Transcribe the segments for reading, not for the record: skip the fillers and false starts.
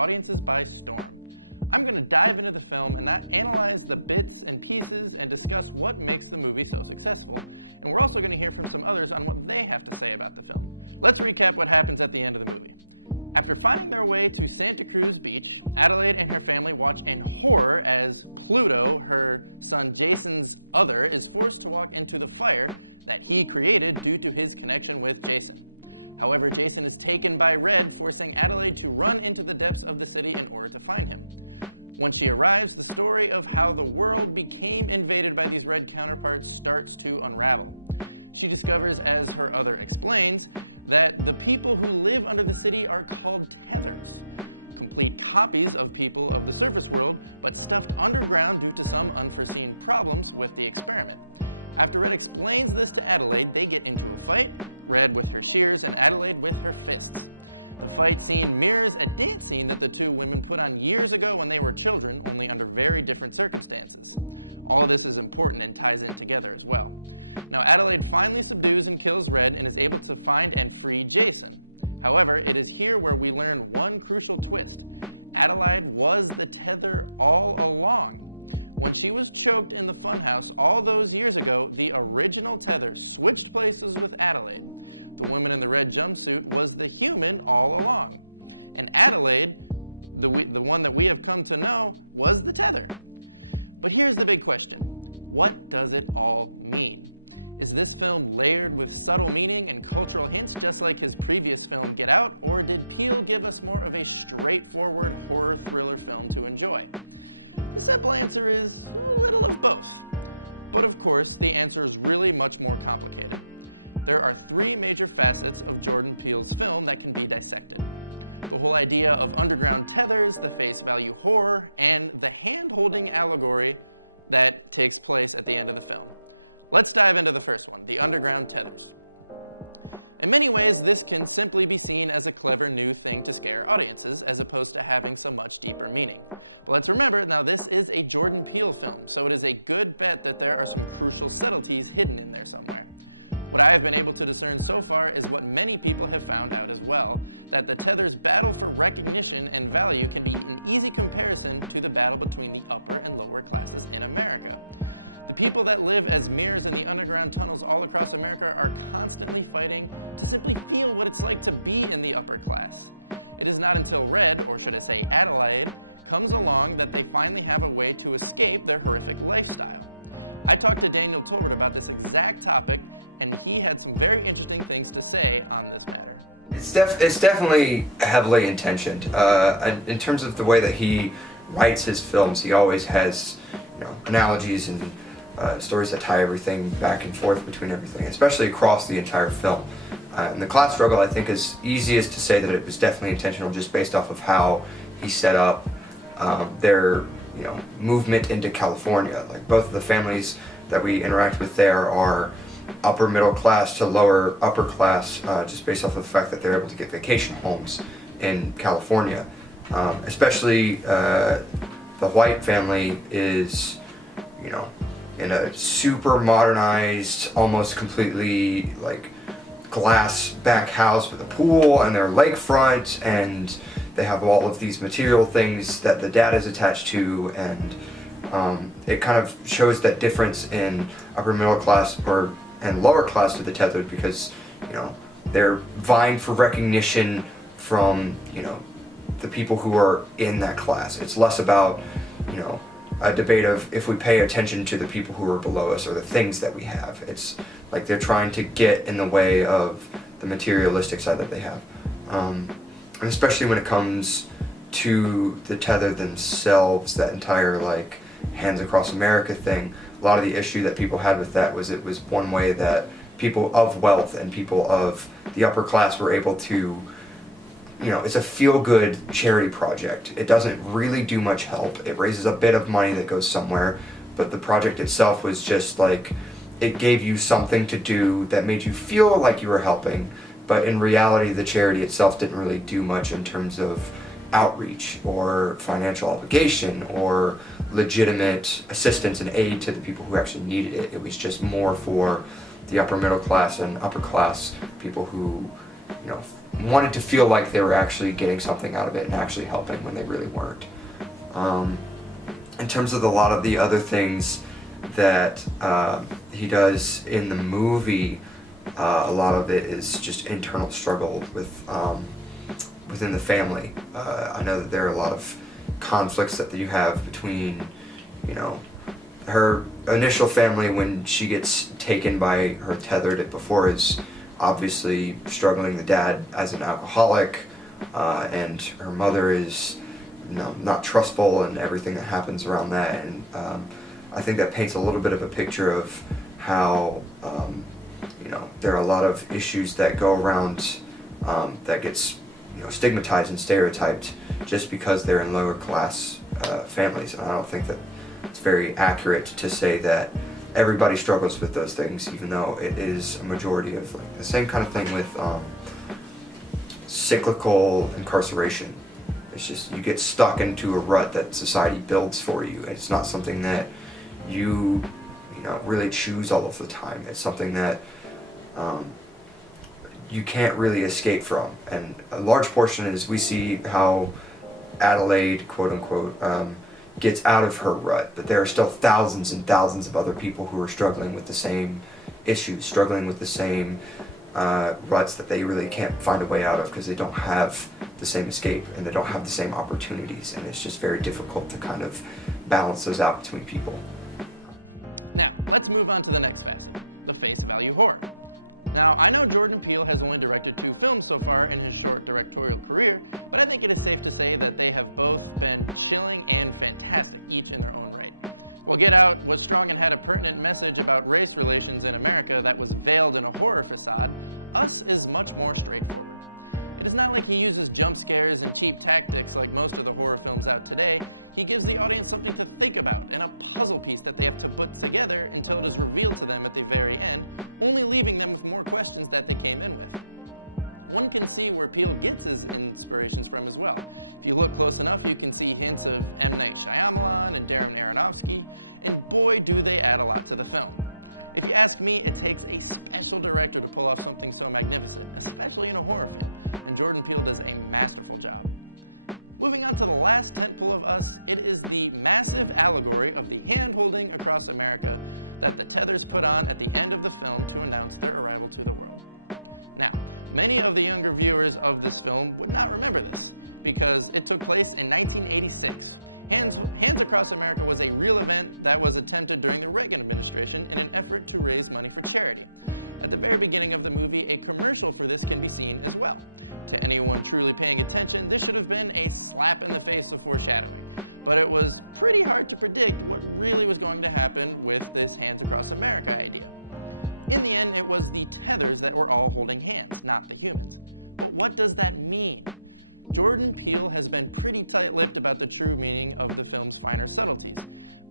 audiences by storm. I'm going to dive into the film and analyze the bits and pieces and discuss what makes the movie so successful. And we're also going to hear from some others on what they have to say about the film. Let's recap what happens at the end of the movie. After finding their way to Santa Cruz Beach, Adelaide and her family watch in horror as Pluto, her son Jason's other, is forced to walk into the fire that he created due to his connection with Jason. However, Jason is taken by Red, forcing Adelaide to run into the depths of the city in order to find him. When she arrives, the story of how the world became invaded by these Red counterparts starts to unravel. She discovers, as her other explains, that the people who live under the city are called tethers, complete copies of people of the surface world, but stuffed underground due to some unforeseen problems with the experiment. After Red explains this to Adelaide, they get into a fight, Red with her shears and Adelaide with her fists. The fight scene mirrors a dance scene that the two women put on years ago when they were children, only under very different circumstances. All of this is important and ties in together as well. Now, Adelaide finally subdues and kills Red and is able to find and free Jason. However, it is here where we learn one crucial twist. Adelaide was the tether all along. When she was choked in the funhouse all those years ago, the original tether switched places with Adelaide. The woman in the red jumpsuit was the human all along. And Adelaide, the one that we have come to know, was the tether. But here's the big question. What does it all mean? Is this film layered with subtle meaning and cultural hints just like his previous film, Get Out, or did Peele give us more of a straightforward horror thriller film to enjoy? The simple answer is a little of both. But of course, the answer is really much more complicated. There are three major facets of Jordan Peele's film that can be dissected. The whole idea of underground tethers, the face value horror, and the hand-holding allegory that takes place at the end of the film. Let's dive into the first one, the underground tethers. In many ways, this can simply be seen as a clever new thing to scare audiences, as opposed to having so much deeper meaning. But let's remember, now this is a Jordan Peele film, so it is a good bet that there are some crucial subtleties hidden in there somewhere. What I have been able to discern so far is what many people have found out as well, that the tethers' battle for recognition and value can be an easy comparison to the battle between the upper and lower classes in America. The people that live as mirrors in the underground tunnels all across America are constantly fighting to simply feel what it's like to be in the upper class. It is not until Red, or should I say Adelaide, comes along that they finally have a way to escape their horrific lifestyle. I talked to Daniel Tolbert about this exact topic, and he had some very interesting things to say on this matter. It's definitely heavily intentioned. In terms of the way that he writes his films, he always has, analogies and stories that tie everything back and forth between everything, especially across the entire film. And the class struggle, I think, is easiest to say that it was definitely intentional, just based off of how he set up their movement into California. Like, both of the families that we interact with there are upper middle class to lower upper class, just based off of the fact that they're able to get vacation homes in California. Especially the white family is, in a super modernized, almost completely glass back house with a pool, and their lakefront, and they have all of these material things that the dad is attached to, and it kind of shows that difference in upper middle class and lower class to the tethered, because they're vying for recognition from the people who are in that class. It's less about a debate of if we pay attention to the people who are below us or the things that we have. It's like they're trying to get in the way of the materialistic side that they have. And especially when it comes to the tether themselves, that entire Hands Across America thing, a lot of the issue that people had with that was it was one way that people of wealth and people of the upper class were able to, it's a feel-good charity project. It doesn't really do much help. It raises a bit of money that goes somewhere, but the project itself was just it gave you something to do that made you feel like you were helping, but in reality the charity itself didn't really do much in terms of outreach or financial obligation or legitimate assistance and aid to the people who actually needed it. It was just more for the upper middle class and upper class people who wanted to feel like they were actually getting something out of it and actually helping when they really weren't. In terms of a lot of the other things that he does in the movie, a lot of it is just internal struggle within the family. I know that there are a lot of conflicts that you have between, her initial family when she gets taken by her tethered before is obviously struggling. The dad as an alcoholic, and her mother is not trustful, and everything that happens around that. And I think that paints a little bit of a picture of how there are a lot of issues that go around that gets stigmatized and stereotyped just because they're in lower class families. And I don't think that it's very accurate to say that everybody struggles with those things, even though it is a majority of the same kind of thing with cyclical incarceration. It's just you get stuck into a rut that society builds for you. It's not something that you really choose all of the time. It's something that you can't really escape from. And a large portion is we see how Adelaide, quote unquote, gets out of her rut, but there are still thousands and thousands of other people who are struggling with the same issues, struggling with the same ruts that they really can't find a way out of because they don't have the same escape and they don't have the same opportunities, and it's just very difficult to kind of balance those out between people. Now, let's move on to the next facet, the face value horror. Now, I know Jordan Peele has only directed 2 films so far in his short directorial career, but I think it is safe to say that they have both been chilling and fantastic, each in their own right. Well, Get Out was strong and had a pertinent message about race relations in America that was veiled in a horror facade. Us is much more straightforward. It is not like he uses jump scares and cheap tactics like most of the horror films out today. He gives the audience something to think about and a puzzle piece that they have to put together until it is revealed to them at the very end, only leaving them with more questions that they came in with. One can see where Peele gets his inspirations from as well. If you look close enough, you can see hints of M. Night Shyamalan and Darren Aronofsky, and boy, do they add a lot to the film. If you ask me, it takes a special director to pull off something so magnificent, especially in a horror film, and Jordan Peele does a masterful job. Moving on to the last tentpole of Us, it is the massive allegory of the hand-holding across America that the tethers put on at the end of the film to announce their arrival to the world. Now, many of the younger viewers of this film would not remember this, because it took place in 1986. Hands Across America was a real event that was attempted during the Reagan administration in an effort to raise money for charity. At the very beginning of the movie, a commercial for this can be seen as well. To anyone truly paying attention, this should have been a slap in the face of foreshadowing. But it was pretty hard to predict what really was going to happen with this Hands Across America idea. In the end, it was the tethers that were all holding hands, not the humans. But what does that mean? Jordan Peele has been pretty tight-lipped about the true meaning of the film's finer subtleties,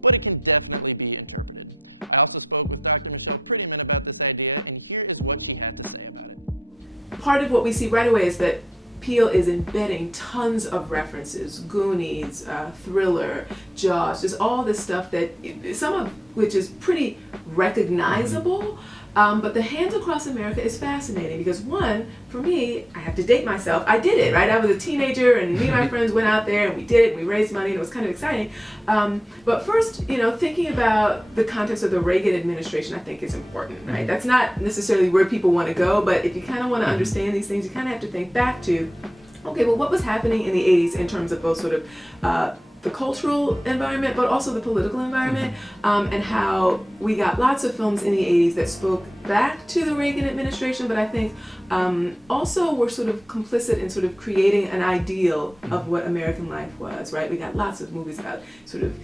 but it can definitely be interpreted. I also spoke with Dr. Michelle Prettyman about this idea, and here is what she had to say about it. Part of what we see right away is that Peele is embedding tons of references, Goonies, Thriller, Jaws, just all this stuff that, some of which is pretty recognizable. But the Hands Across America is fascinating because, one, for me, I have to date myself. I did it, right? I was a teenager, and me and my friends went out there, and we did it, and we raised money, and it was kind of exciting. But first, thinking about the context of the Reagan administration, I think is important, right? That's not necessarily where people want to go, but if you kind of want to understand these things, you kind of have to think back to, okay, well, what was happening in the 80s in terms of both sort of the cultural environment, but also the political environment, and how we got lots of films in the 80s that spoke back to the Reagan administration, but I think also were sort of complicit in sort of creating an ideal of what American life was, right? We got lots of movies about sort of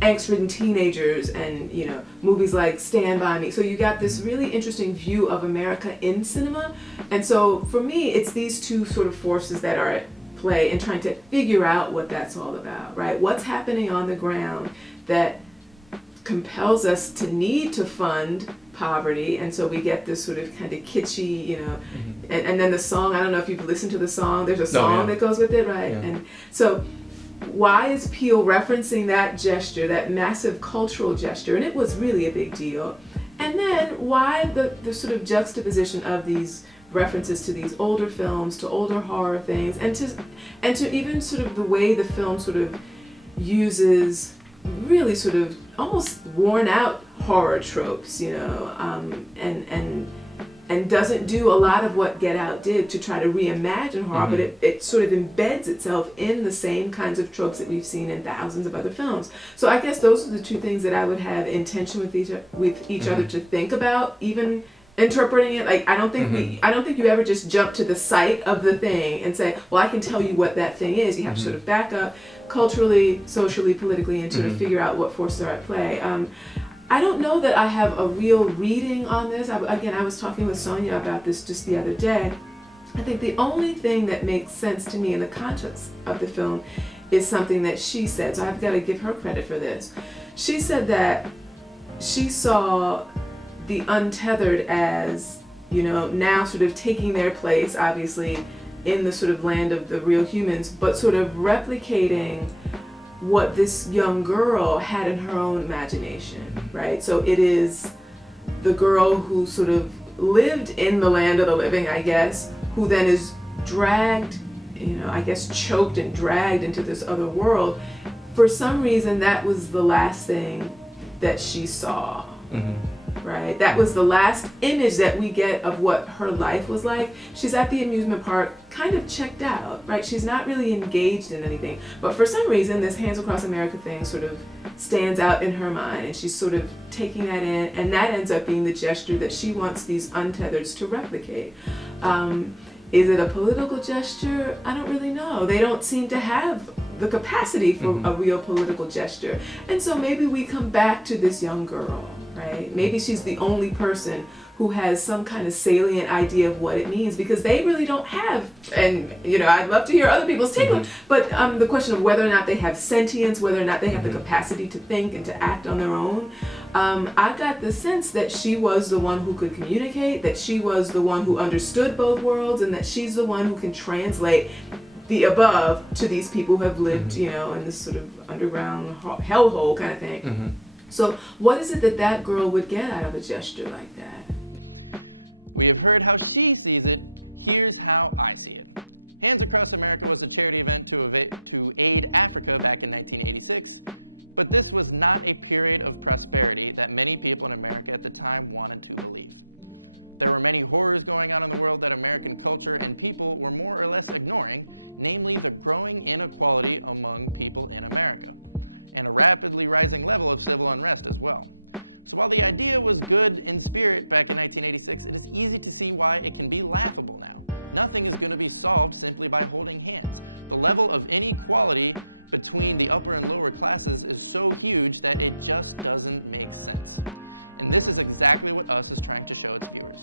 angst-ridden teenagers and, movies like Stand By Me. So you got this really interesting view of America in cinema. And so for me, it's these two sort of forces that are at play and trying to figure out what that's all about, right? What's happening on the ground that compels us to need to fund poverty, and so we get this sort of kind of kitschy, and then the song, I don't know if you've listened to the song, there's a song that goes with it, right? Yeah. And so why is Peele referencing that gesture, that massive cultural gesture, and it was really a big deal, and then why the sort of juxtaposition of these references to these older films, to older horror things, and to even sort of the way the film sort of uses really sort of almost worn out horror tropes, you know, and doesn't do a lot of what Get Out did to try to reimagine horror, but it sort of embeds itself in the same kinds of tropes that we've seen in thousands of other films. So I guess those are the two things that I would have in tension with each other to think about, even interpreting it. Like, I don't think you ever just jump to the site of the thing and say, well, I can tell you what that thing is. You have to sort of back up culturally, socially, politically, and sort of figure out what forces are at play. I don't know that I have a real reading on this. I was talking with Sonia about this just the other day. I think the only thing that makes sense to me in the context of the film is something that she said. So I've got to give her credit for this. She said that she saw the untethered as, you know, now sort of taking their place, obviously, in the sort of land of the real humans, but sort of replicating what this young girl had in her own imagination, right? So it is the girl who sort of lived in the land of the living, I guess, who then is dragged, you know, I guess choked and dragged into this other world. For some reason, that was the last thing that she saw, right? That was the last image that we get of what her life was like. She's at the amusement park, kind of checked out, right? She's not really engaged in anything. But for some reason, this Hands Across America thing sort of stands out in her mind, and she's sort of taking that in, and that ends up being the gesture that she wants these untethers to replicate. Is it a political gesture? I don't really know. They don't seem to have the capacity for a real political gesture. And so maybe we come back to this young girl, right? Maybe she's the only person who has some kind of salient idea of what it means, because they really don't have, and you know, I'd love to hear other people's take on it, but the question of whether or not they have sentience, whether or not they have the capacity to think and to act on their own, I got the sense that she was the one who could communicate, that she was the one who understood both worlds, and that she's the one who can translate the above to these people who have lived, you know, in this sort of underground hellhole kind of thing. So what is it that girl would get out of a gesture like that? We have heard how she sees it. Here's how I see it. Hands Across America was a charity event to aid Africa back in 1986, but this was not a period of prosperity that many people in America at the time wanted to believe. There were many horrors going on in the world that American culture and people were more or less ignoring, namely the growing inequality among people in America, and a rapidly rising level of civil unrest as well. So while the idea was good in spirit back in 1986, it is easy to see why it can be laughable now. Nothing is going to be solved simply by holding hands. The level of inequality between the upper and lower classes is so huge that it just doesn't make sense. And this is exactly what Us is trying to show its viewers.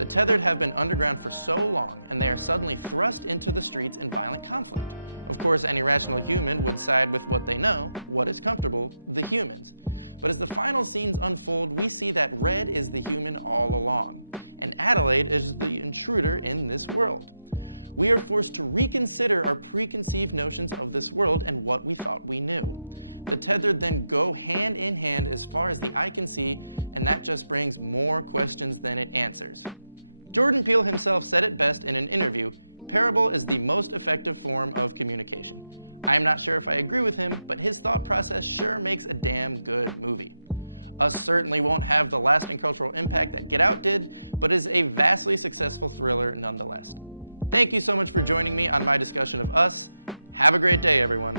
The tethered have been underground for so long, and they are suddenly thrust into the streets in violent conflict. Of course, any rational human would side with what they know, what is comfortable, the humans. But as the final scenes unfold, we see that Red is the human all along, and Adelaide is the intruder in this world. We are forced to reconsider our preconceived notions of this world and what we thought we knew. The tethered then go hand in hand as far as the eye can see, and that just brings more questions than it answers. Jordan Peele himself said it best in an interview: parable is the most effective form of communication. I am not sure if I agree with him, but his thought process sure makes a damn good movie. Us certainly won't have the lasting cultural impact that Get Out did, but is a vastly successful thriller nonetheless. Thank you so much for joining me on my discussion of Us. Have a great day, everyone.